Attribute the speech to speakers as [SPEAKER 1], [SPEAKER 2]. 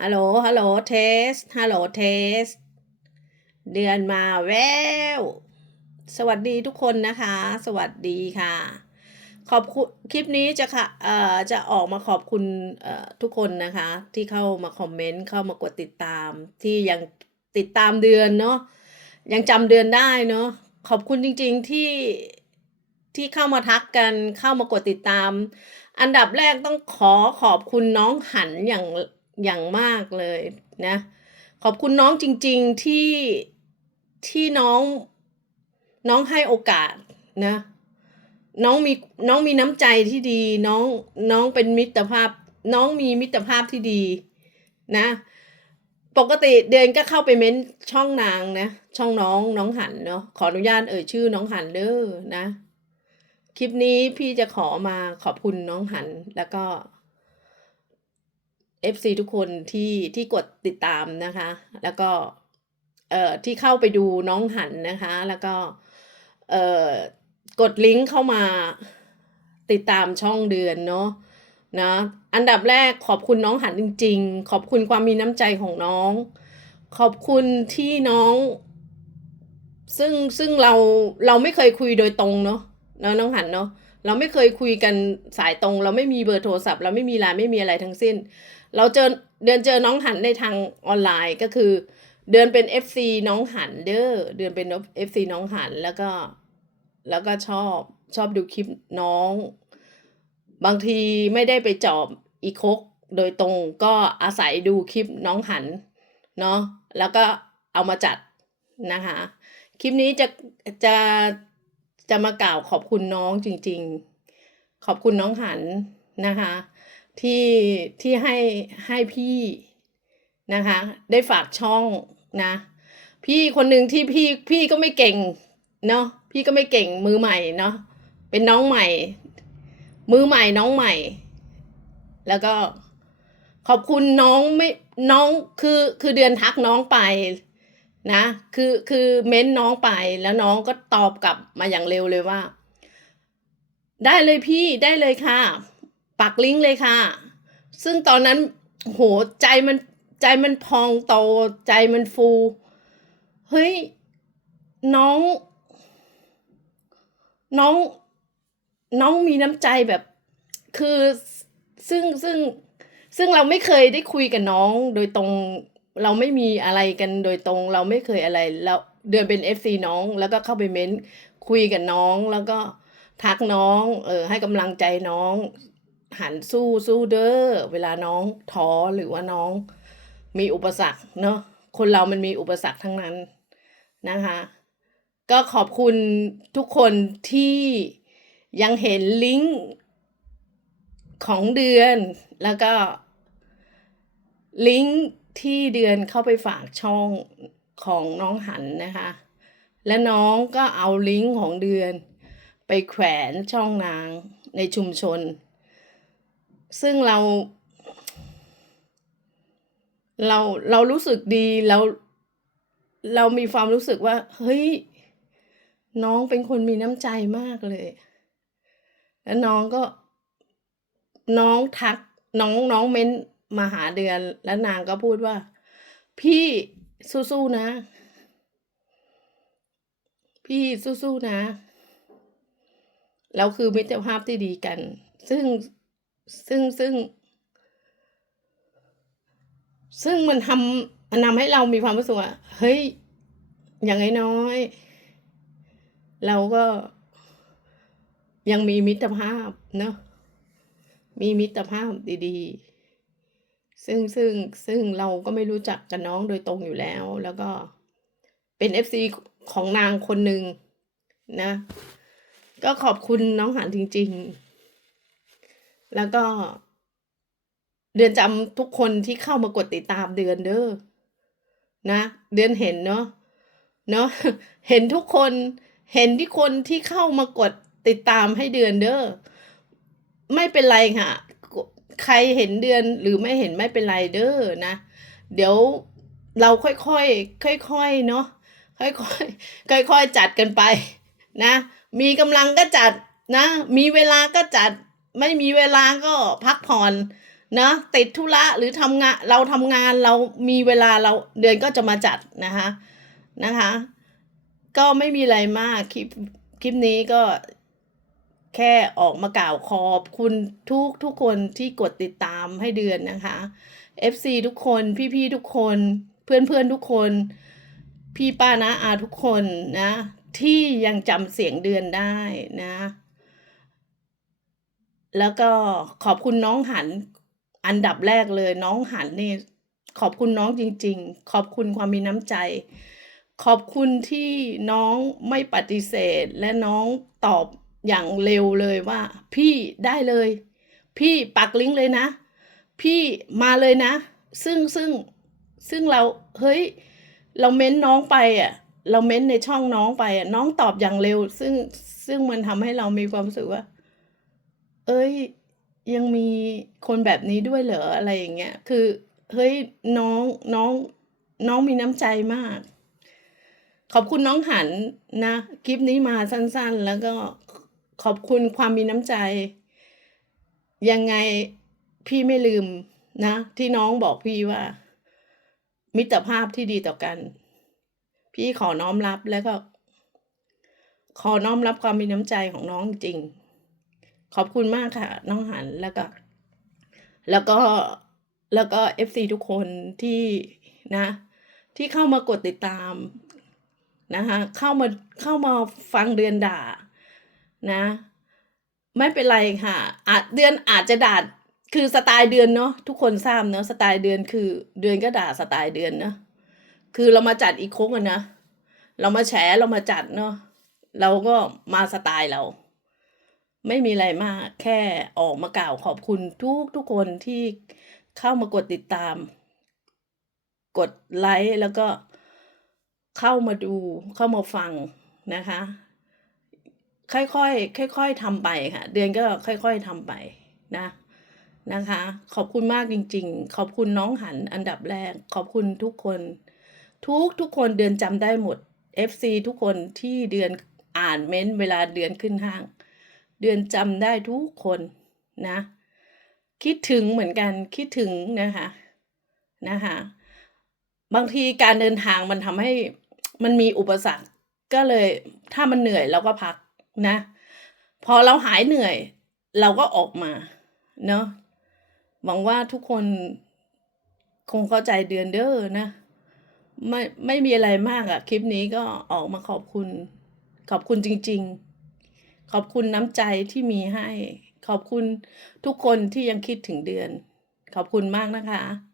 [SPEAKER 1] ฮัลโหล ฮัลโหล เทส ฮัลโหล เทส เดือนมาแวว สวัสดีทุกคนนะคะ สวัสดีค่ะ ขอบคุณ คลิปนี้จะค่ะเอ่อ จะออกมาขอบคุณเอ่อทุกคนนะคะ ที่เข้ามาคอมเมนต์ เข้ามากดติดตาม ที่ยังติดตามเดือนเนาะ ยังจำเดือนได้เนาะ ขอบคุณจริงๆที่ที่เข้ามาทักกัน เข้ามากดติดตาม อันดับแรกต้องขอขอบคุณน้องหันอย่าง อย่างมากเลยนะ ขอบคุณน้องจริง ๆที่ที่น้องน้องให้โอกาสนะ น้องมีน้องมีน้ำใจที่ดี น้องน้องเป็นมิตรภาพ น้องมีมิตรภาพที่ดีนะ ปกติเดือนก็เข้าไปเม้นช่องนางนะ ช่องน้องน้องหันเนาะขออนุญาตเอ่ยชื่อน้องหันเด้อนะ คลิปนี้พี่จะขอมาขอบคุณน้องหันแล้วก็ FC ทุกคนที่ที่กดติดตามนะคะ แล้วก็เอ่อที่เข้าไปดูน้องหันนะคะ แล้วก็เอ่อกดลิงก์เข้ามาติดตามช่องเดือนเนาะนะอันดับแรกขอบคุณน้องหันจริง ๆ ขอบคุณความมีน้ำใจของน้อง ขอบคุณที่น้อง ซึ่งซึ่งเราเราไม่เคยคุยโดยตรงเนาะเนาะน้องหันเนาะเราไม่เคยคุยกันสายตรง เราไม่มีเบอร์โทรศัพท์ เราไม่มี LINE ไม่มีอะไรทั้งสิ้น เราเจอเดือนเจอน้องหันในทางออนไลน์ก็คือ เดือนเป็น FC น้องหันเด้อเดือนเป็น FC น้องหันแล้วก็แล้วก็ชอบชอบดูคลิปน้อง บางทีไม่ได้ไปจอบอีคกโดยตรงก็อาศัยดูคลิปน้องหันเนาะแล้วก็เอามาจัดนะคะคลิปนี้จะจะจะมากล่าวขอบคุณน้องจริงๆ ขอบคุณน้องหันนะคะ ที่ที่ให้ให้พี่นะคะ ได้ฝากช่องนะ พี่คนหนึ่งที่พี่พี่ก็ไม่เก่งเนาะพี่ก็ไม่เก่งมือใหม่เนาะเป็นน้องใหม่ มือใหม่น้องใหม่ แล้วก็ขอบคุณน้องไม่น้องคือคือเดือนทักน้องไปนะ คือคือเม้นต์น้องไปแล้วน้องก็ตอบกลับมาอย่างเร็วเลยว่า ได้เลยพี่ได้เลยค่ะ ปักลิงก์เลยค่ะ ซึ่งตอนนั้นโอ้โฮใจมันใจมันพองโตใจมันฟู เฮ้ย น้อง น้อง น้องมีน้ำใจแบบ คือซึ่งซึ่งซึ่งเราไม่เคยได้คุยกับน้องโดยตรงเราไม่มีอะไรกันโดยตรง เราไม่เคยอะไรแล้วเดือนเป็น FC น้อง แล้วก็เข้าไปเม้นต์คุยกับน้องแล้วก็ทักน้อง เออให้กำลังใจน้อง หันสู้สู้เด้อเวลาน้องท้อหรือว่าน้องมีอุปสรรคเนาะคนเรามันมีอุปสรรคทั้งนั้นนะคะ ก็ขอบคุณทุกคนที่ยังเห็นลิงก์ของเดือนแล้วก็ ลิงก์ที่เดือนเข้าไปฝากช่องของน้องหันนะคะ และน้องก็เอาลิงก์ของเดือน ไปแขวนช่องนางในชุมชน ซึ่งเราเราเรารู้สึกดีเราเรามีความรู้สึกว่า เฮ้ย น้องเป็นคนมีน้ำใจมากเลย แล้วน้องก็ น้องทัก น้องน้องเม้นมาหาเดือน แล้วนางก็พูดว่า พี่สู้ๆนะ พี่สู้ๆนะ แล้วคือมิตรภาพที่ดีกัน ซึ่ง ซึ่งซึ่ง ซึ่งมันทำมันทำให้เรามีความรู้สึกว่าเฮ้ย อย่างน้อยๆเราก็ยังมีมิตรภาพเนาะมีมิตรภาพดีๆ ซึ่งซึ่งซึ่งเราก็ไม่รู้จักกับน้องโดยตรงอยู่แล้ว แล้วก็เป็น FC ของนางคนหนึ่งนะ ก็ขอบคุณน้องหันจริง ๆ แล้วก็ เดือนจำทุกคนที่เข้ามากดติดตามเดือนเด้อนะ เดือนเห็นเนาะเนาะเห็นทุกคนเห็นที่คนที่เข้ามากดติดตามให้เดือนเด้อไม่เป็นไรค่ะ ใครเห็นเดือนหรือไม่เห็นไม่เป็นไรเด้อนะ เดี๋ยวเราค่อยๆค่อยๆเนาะค่อยๆค่อยๆจัดกันไป นะ มีกำลังก็จัดนะ มีเวลาก็จัด ไม่มีเวลาก็พักผ่อนนะติดธุระหรือทำงานเราทำงานเรามีเวลาเราเดือนก็จะมาจัดนะคะนะคะ ก็ไม่มีอะไรมากคลิปคลิปนี้ก็แค่ออกมากล่าวขอบคุณทุกทุกคนที่กดติดตามให้เดือนนะคะ FC ทุกคนพี่ๆทุกคนเพื่อนๆทุกคน พี่ป้านะอาทุกคนนะ ที่ยังจำเสียงเดือนได้นะ แล้วก็ขอบคุณน้องหันอันดับแรกเลย น้องหันนี่ขอบคุณน้องจริง ๆ ขอบคุณความมีน้ำใจ ขอบคุณที่น้องไม่ปฏิเสธ และน้องตอบอย่างเร็วเลยว่า พี่ได้เลย พี่ปักลิงก์เลยนะ พี่มาเลยนะ ซึ่งซึ่งซึ่งเราเฮ้ยเราเม้นน้องไปอะเราเม้นในช่องน้องไปอะน้องตอบอย่างเร็ว ซึ่งซึ่งมันทำให้เรามีความรู้สึกว่า เอ้ย ยังมีคนแบบนี้ด้วยเหรอ อะไรอย่างเงี้ย คือ เฮ้ย น้อง น้อง น้องมีน้ำใจมาก ขอบคุณน้องหันนะ คลิปนี้มาสั้น ๆ แล้วก็ขอบคุณความมีน้ำใจ ยังไงพี่ไม่ลืมนะ ที่น้องบอกพี่ว่า มิตรภาพที่ดีต่อกัน พี่ขอน้อมรับ แล้วก็ ขอน้อมรับความมีน้ำใจของน้องจริง ขอบคุณมากค่ะ น้องหันแล้วก็ แล้วก็แล้วก็เอฟซีทุกคนที่นะ ที่เข้ามากดติดตามนะคะเข้ามาเข้ามาฟังเดือนด่านะ ไม่เป็นไรค่ะอาจเดือนอาจจะด่าคือสไตล์เดือนเนาะทุกคนทราบเนาะสไตล์เดือนคือ เดือนก็ด่าสไตล์เดือนเนาะคือเรามาจัดอีกโค้งอะนะ เรามาแฉเรามาจัดเนาะเราก็มาสไตล์เรา ไม่มีอะไรมาก แค่ออกมากล่าวขอบคุณทุกทุกคนที่เข้ามากดติดตาม กดไลค์แล้วก็เข้ามาดูเข้ามาฟังนะคะ ค่อยๆค่อยๆทำไปค่ะ เดือนก็ค่อยๆทำไปนะนะคะ ขอบคุณมากจริง ๆ ขอบคุณน้องหันอันดับแรก ขอบคุณทุกคน ทุกทุกคนเดือนจำได้หมด FC ทุกคนที่เดือนอ่านเม้นต์เวลาเดือนขึ้นห้าง เดือนจำได้ทุกคนนะ คิดถึงเหมือนกันคิดถึงนะคะนะคะบางทีการเดินทางมันทำให้มันมีอุปสรรคก็เลยถ้ามันเหนื่อยเราก็พักนะ พอเราหายเหนื่อยเราก็ออกมาเนาะหวังว่าทุกคนคงเข้าใจเดือนเด้อนะ ไม่ไม่มีอะไรมากอะคลิปนี้ก็ออกมาขอบคุณ ขอบคุณจริง ๆ ขอบคุณน้ำใจที่มีให้ ขอบคุณทุกคนที่ยังคิดถึงเดือน ขอบคุณมากนะคะ